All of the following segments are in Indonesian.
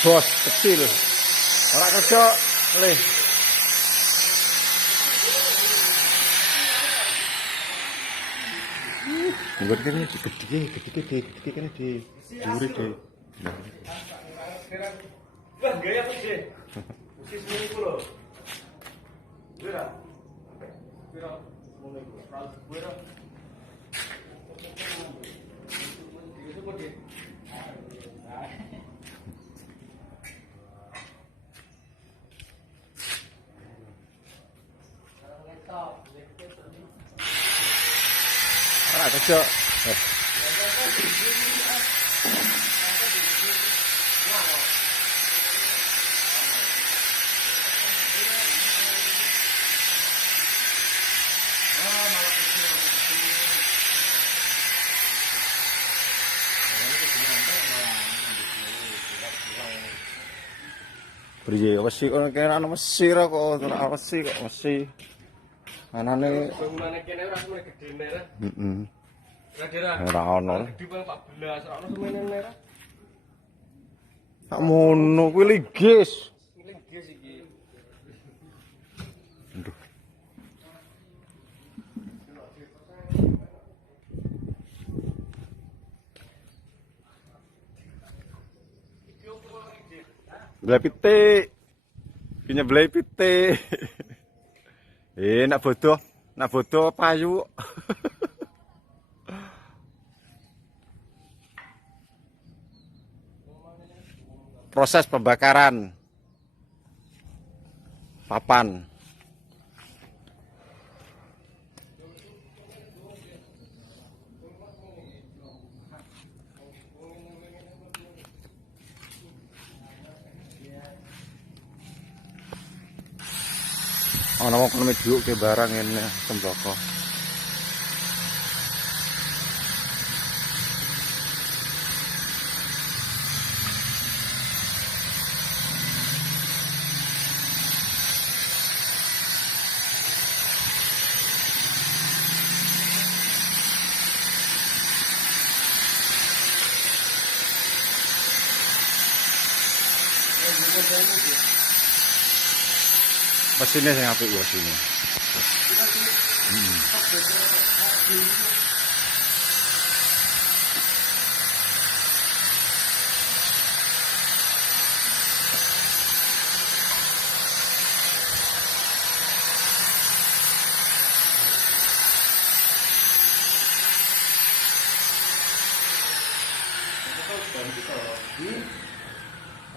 Bos kecil. Ora kerja le. Bukan kan ini gede kan di juri deh. Wah, gaya apa sih? Usis ini lho. Wira. Wira. Ngono iku. Wira. Itu kok dia. Ora kerja. Priye wesi kok kira ana Mesir kok ora wesi kok mesti anane Bangunane kene ora semene gedene ra. heeh. Kira-kira Ora ono. gede bang 14, ora ono semene merah. Tak mono kuwi ligis. Ini dia sih iki. Aduh. Belai pitik. Punya belai pitik. Nak bodoh payu. Proses pembakaran papan. Ana wong kono medhuk ke barang ngene temboko. Mesinnya sing apik ya sini.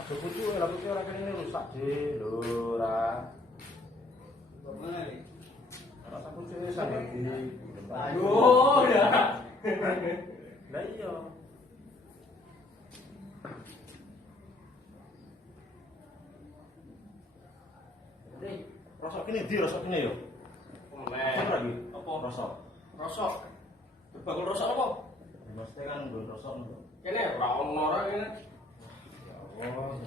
Aku kudu rambutnya ora kene rusak sih, lho ora. Rasa kucine sampe di. Ayo ya. Lah iya. Rasa kene ndi rasa kene yo? Apa lagi? Apa rasa? Rasa. Bakul rasa apa? Mesti kan nggon rasa ngono. Kene ora ono ora kene. Ya Allah.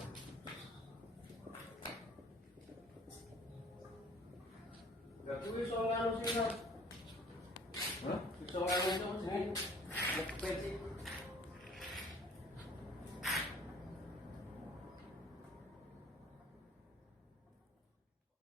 Gak kuwi iso ngaruh sih. Hah? Iso ngaruh itu jenenge.